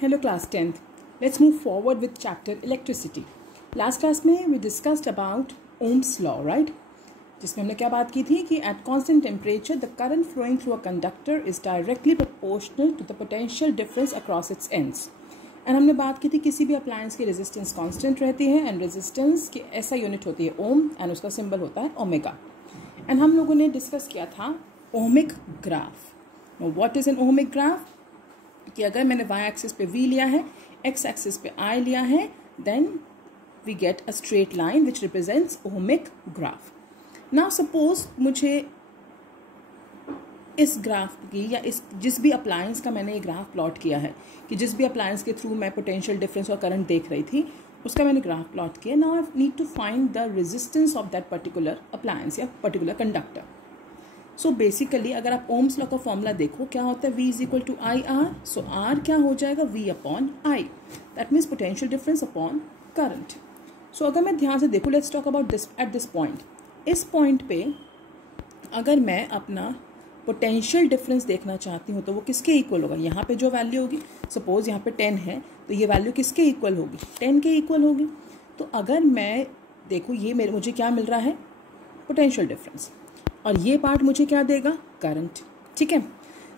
Hello class 10th. Let's move forward with chapter electricity. Last class में we discussed about Ohm's law, right? जिसमें हमने क्या बात की थी कि at constant temperature the current flowing through a conductor is directly proportional to the potential difference across its ends. And हमने बात की थी किसी भी अप्लायंस की रेजिस्टेंस कांस्टेंट रहती है एंड रेजिस्टेंस की ऐसा यूनिट होती है ओम एंड उसका सिंबल होता है ओमेगा. एंड हम लोगों ने डिस्कस किया था ohmic graph. What is an ohmic graph? कि अगर मैंने y एक्सिस पे v लिया है, x एक्सिस पे I लिया है, then we get a straight line which represents ohmic graph. Now suppose मुझे इस ग्राफ की या इस जिस भी अप्लायंस का मैंने ये ग्राफ प्लॉट किया है कि जिस भी अप्लायंस के थ्रू मैं पोटेंशियल डिफरेंस और करंट देख रही थी उसका मैंने ग्राफ प्लॉट किया. Now I need to find the resistance of that particular appliance या पर्टिकुलर कंडक्टर. सो बेसिकली अगर आप ओम्स लॉ का फॉर्मूला देखो क्या होता है, V is equal to I R. So R क्या हो जाएगा, V upon I. That means potential difference upon current. So अगर मैं ध्यान से देखूँ, let's talk about this at this point. इस पॉइंट पे अगर मैं अपना पोटेंशियल डिफरेंस देखना चाहती हूँ तो वो किसके इक्वल होगा. यहाँ पे जो वैल्यू होगी, सपोज यहाँ पे 10 है तो ये वैल्यू किसके इक्वल होगी, 10 के इक्वल होगी. तो अगर मैं देखूँ ये मुझे क्या मिल रहा है, पोटेंशियल डिफरेंस, और ये पार्ट मुझे क्या देगा, करंट. ठीक है.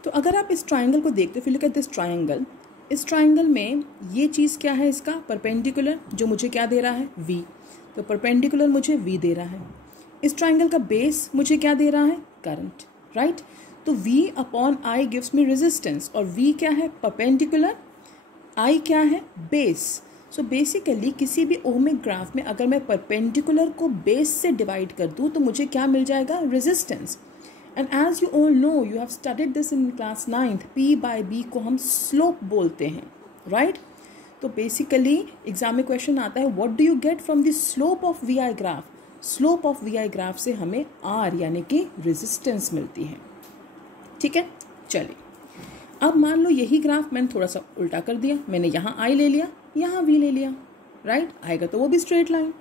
तो अगर आप इस ट्राइंगल को देखते हो, फिर लुक एट दिस ट्राइंगल. इस ट्राइंगल में ये चीज़ क्या है, इसका परपेंडिकुलर जो मुझे क्या दे रहा है, V. तो परपेंडिकुलर मुझे V दे रहा है. इस ट्राइंगल का बेस मुझे क्या दे रहा है, करंट. राइट. तो V upon I gives me resistance, और V क्या है, परपेंडिकुलर, I क्या है, बेस. सो बेसिकली किसी भी ओमिक ग्राफ में अगर मैं परपेंडिकुलर को बेस से डिवाइड कर दूँ तो मुझे क्या मिल जाएगा, resistance. And as you all know, you have studied this in class 9th, P by B को हम स्लोप बोलते हैं. राइट. तो बेसिकली एग्जाम में क्वेश्चन आता है, what do you get from the slope of V I graph. Slope of V I graph से हमें R यानी कि रेजिस्टेंस मिलती है. ठीक है. चलिए अब मान लो यही ग्राफ मैंने थोड़ा सा उल्टा कर दिया, मैंने यहाँ I ले लिया, यहाँ V ले लिया. राइट. आएगा तो वो भी स्ट्रेट लाइन.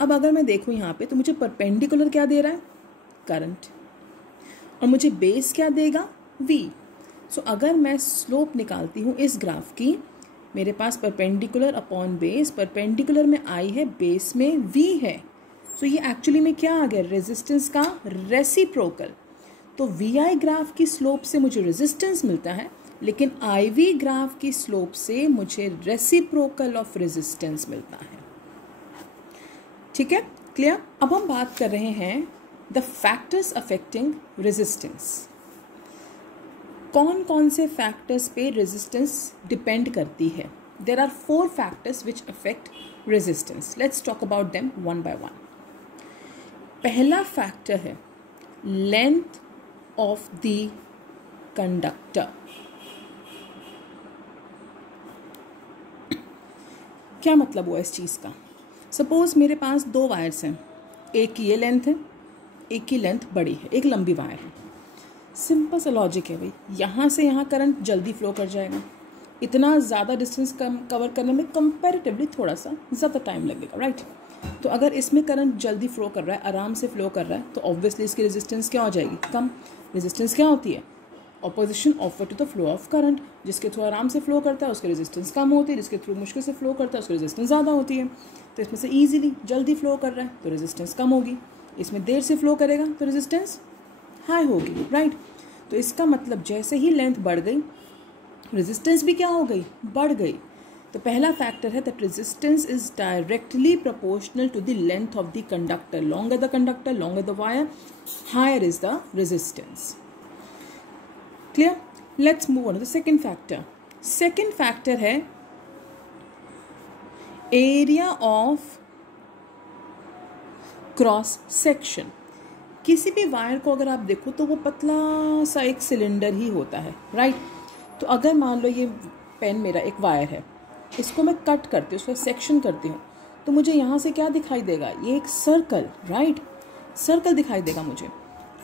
अब अगर मैं देखूँ यहाँ पे तो मुझे परपेंडिकुलर क्या दे रहा है, करंट, और मुझे बेस क्या देगा, V. सो अगर मैं स्लोप निकालती हूँ इस ग्राफ की, मेरे पास परपेंडिकुलर अपॉन बेस, परपेंडिकुलर में I है, बेस में V है. सो ये एक्चुअली में क्या आ गया, रेजिस्टेंस का रेसिप्रोकल. तो VI ग्राफ की स्लोप से मुझे रेजिस्टेंस मिलता है, लेकिन IV ग्राफ की स्लोप से मुझे रेसिप्रोकल ऑफ रेजिस्टेंस मिलता है. ठीक है, क्लियर. अब हम बात कर रहे हैं द फैक्टर्स अफेक्टिंग रेजिस्टेंस. कौन कौन से फैक्टर्स पे रेजिस्टेंस डिपेंड करती है. There are 4 factors which affect resistance. Let's talk about them one by one. पहला फैक्टर है लेंथ ऑफ द कंडक्टर. क्या मतलब हुआ इस चीज़ का. सपोज मेरे पास 2 वायर्स हैं, एक की ये लेंथ है, एक की लेंथ बड़ी है, एक लंबी वायर है. सिंपल सा लॉजिक है भाई, यहाँ से यहाँ करंट जल्दी फ्लो कर जाएगा. इतना ज़्यादा डिस्टेंस कवर करने में कंपैरेटिवली थोड़ा सा ज़्यादा टाइम लगेगा. राइट. तो अगर इसमें करंट जल्दी फ्लो कर रहा है, आराम से फ्लो कर रहा है, तो ऑब्वियसली इसकी रेजिस्टेंस क्या हो जाएगी, कम. रेजिस्टेंस क्या होती है, opposition offer to the flow of current. जिसके थ्रू आराम से फ्लो करता है उसकी रेजिस्टेंस कम होती है, जिसके थ्रू मुश्किल से फ्लो करता है उसकी रेजिस्टेंस ज़्यादा होती है. तो इसमें से ईजिली जल्दी फ्लो कर रहा है तो रेजिस्टेंस कम होगी, इसमें देर से फ्लो करेगा तो रेजिस्टेंस हाई होगी. राइट. तो इसका मतलब जैसे ही लेंथ बढ़ गई रेजिस्टेंस भी क्या हो गई, बढ़ गई. तो पहला फैक्टर है that resistance is directly proportional to the length of the conductor. Longer the conductor, longer the wire, higher is the resistance. Clear. Let's move on to the second factor. Second factor है area of cross section. किसी भी wire को अगर आप देखो तो वो पतला सा एक सिलेंडर ही होता है. राइट. तो अगर मान लो ये पेन मेरा एक वायर है, इसको मैं कट करती हूँ, उसका सेक्शन करती हूँ, तो मुझे यहाँ से क्या दिखाई देगा, ये एक सर्कल. राइट. सर्कल दिखाई देगा मुझे.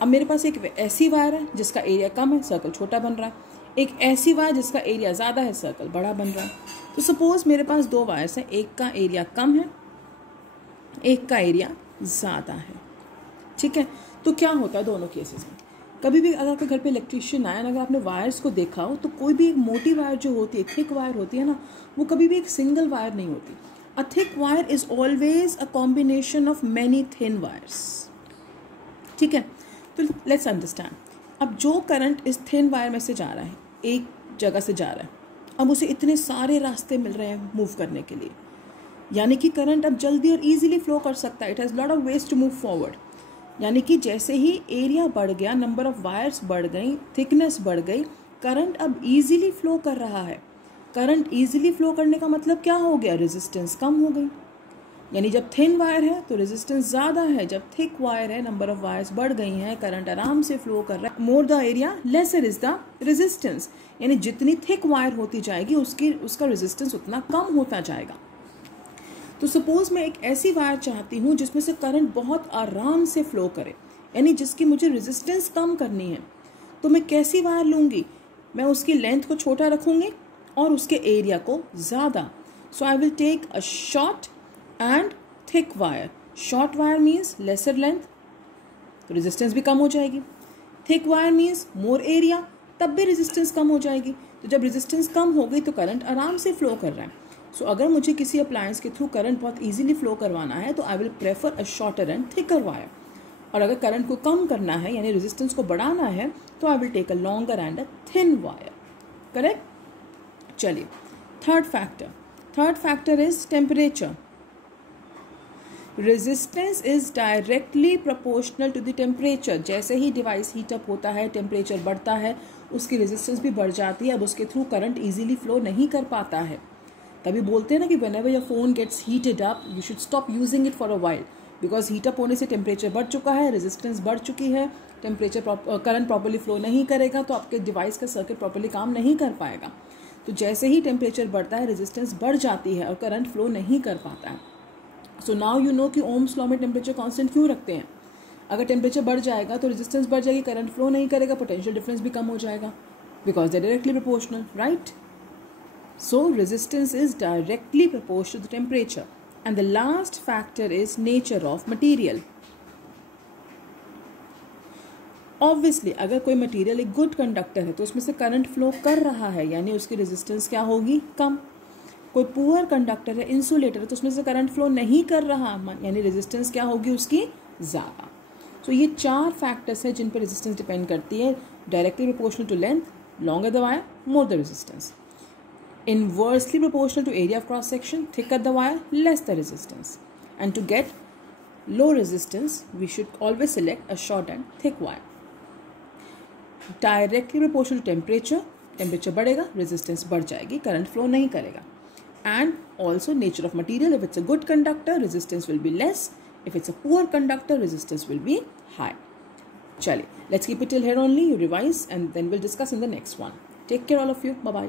अब मेरे पास एक ऐसी वायर है जिसका एरिया कम है, सर्कल छोटा बन रहा है. एक ऐसी वायर जिसका एरिया ज़्यादा है, सर्कल बड़ा बन रहा है. तो सपोज मेरे पास 2 वायर्स हैं, एक का एरिया कम है, एक का एरिया ज़्यादा है. ठीक है. तो क्या होता है दोनों केसेस में, कभी भी अगर आपके घर पे इलेक्ट्रिशियन आए, अगर आपने वायर्स को देखा हो, तो कोई भी एक मोटी वायर जो होती है, थिक वायर होती है ना, वो कभी भी एक सिंगल वायर नहीं होती. A thick wire is always a combination of many thin wires. ठीक है, तो लेट्स अंडरस्टैंड. अब जो करंट इस थिन वायर में से जा रहा है, एक जगह से जा रहा है, अब उसे इतने सारे रास्ते मिल रहे हैं मूव करने के लिए, यानी कि करंट अब जल्दी और इजीली फ्लो कर सकता है. It has lot of ways to move forward. यानी कि जैसे ही एरिया बढ़ गया, नंबर ऑफ वायर्स बढ़ गई, थिकनेस बढ़ गई, करंट अब इजीली फ्लो कर रहा है. करंट इजीली फ्लो करने का मतलब क्या हो गया? रेजिस्टेंस कम हो गई. यानी जब थिन वायर है तो रेजिस्टेंस ज़्यादा है, जब थिक वायर है नंबर ऑफ वायर्स बढ़ गई हैं, करंट आराम से फ्लो कर रहा है. More the area lesser is the resistance. यानी जितनी थिक वायर होती जाएगी उसका रेजिस्टेंस उतना कम होता जाएगा. तो सपोज मैं एक ऐसी वायर चाहती हूँ जिसमें से करंट बहुत आराम से फ्लो करे, यानी जिसकी मुझे रेजिस्टेंस कम करनी है. तो मैं कैसी वायर लूँगी? मैं उसकी लेंथ को छोटा रखूँगी और उसके एरिया को ज़्यादा. So I will take a short and thick wire. Short wire means lesser length, तो रेजिस्टेंस भी कम हो जाएगी. Thick wire means more area, तब भी रेजिस्टेंस कम हो जाएगी. तो जब रेजिस्टेंस कम हो गई तो करंट आराम से फ्लो कर रहा है. सो अगर मुझे किसी अप्लायंस के थ्रू करंट बहुत इजीली फ्लो करवाना है तो I will prefer a shorter and thicker wire. और अगर करंट को कम करना है यानी रेजिस्टेंस को बढ़ाना है तो I will take a longer and a thin wire. Correct. चलिए, third factor is temperature. Resistance is directly proportional to the temperature. जैसे ही डिवाइस हीट अप होता है, टेम्परेचर बढ़ता है, उसकी रेजिस्टेंस भी बढ़ जाती है. अब उसके थ्रू करंट इजीली फ्लो नहीं कर पाता है. तभी बोलते हैं ना कि whenever your phone gets heated up you should stop using it for a while, because heat up होने से टेम्परेचर बढ़ चुका है, रेजिस्टेंस बढ़ चुकी है, करंट प्रॉपर्ली फ्लो नहीं करेगा, तो आपके डिवाइस का सर्किट प्रॉपर्ली काम नहीं कर पाएगा. तो जैसे ही टेम्परेचर बढ़ता है रेजिस्टेंस बढ़ जाती है और करंट फ्लो नहीं कर पाता है. सो नाउ यू नो कि ओम्स लॉ में टेम्परेचर कांस्टेंट क्यों रखते हैं. अगर टेम्परेचर बढ़ जाएगा तो रेजिस्टेंस बढ़ जाएगी, करंट फ्लो नहीं करेगा, पोटेंशियल डिफरेंस भी कम हो जाएगा, because they directly proportional, right. So resistance is directly proportional to temperature. And the last factor is nature of material. Obviously अगर कोई मटेरियल एक गुड कंडक्टर है तो उसमें से करंट फ्लो कर रहा है, यानी उसकी रेजिस्टेंस क्या होगी? कम. कोई पुअर कंडक्टर है, इंसुलेटर है, तो उसमें से करंट फ्लो नहीं कर रहा, यानी रेजिस्टेंस क्या होगी उसकी? ज़्यादा. सो ये 4 फैक्टर्स हैं जिन पर रेजिस्टेंस डिपेंड करती है. Directly proportional to length, longer the wire, more the resistance. Inversely proportional to area of cross section, thicker the wire, less the resistance. And to get low resistance, we should always select a short and thick wire. Directly proportional to temperature, temperature बढ़ेगा, resistance बढ़ जाएगी, current flow नहीं करेगा. And also nature of material, if it's a good conductor, resistance will be less. If it's a poor conductor, resistance will be high. चलिए, let's keep it till here only. You revise and then we'll discuss in the next one. Take care all of you. Bye-bye.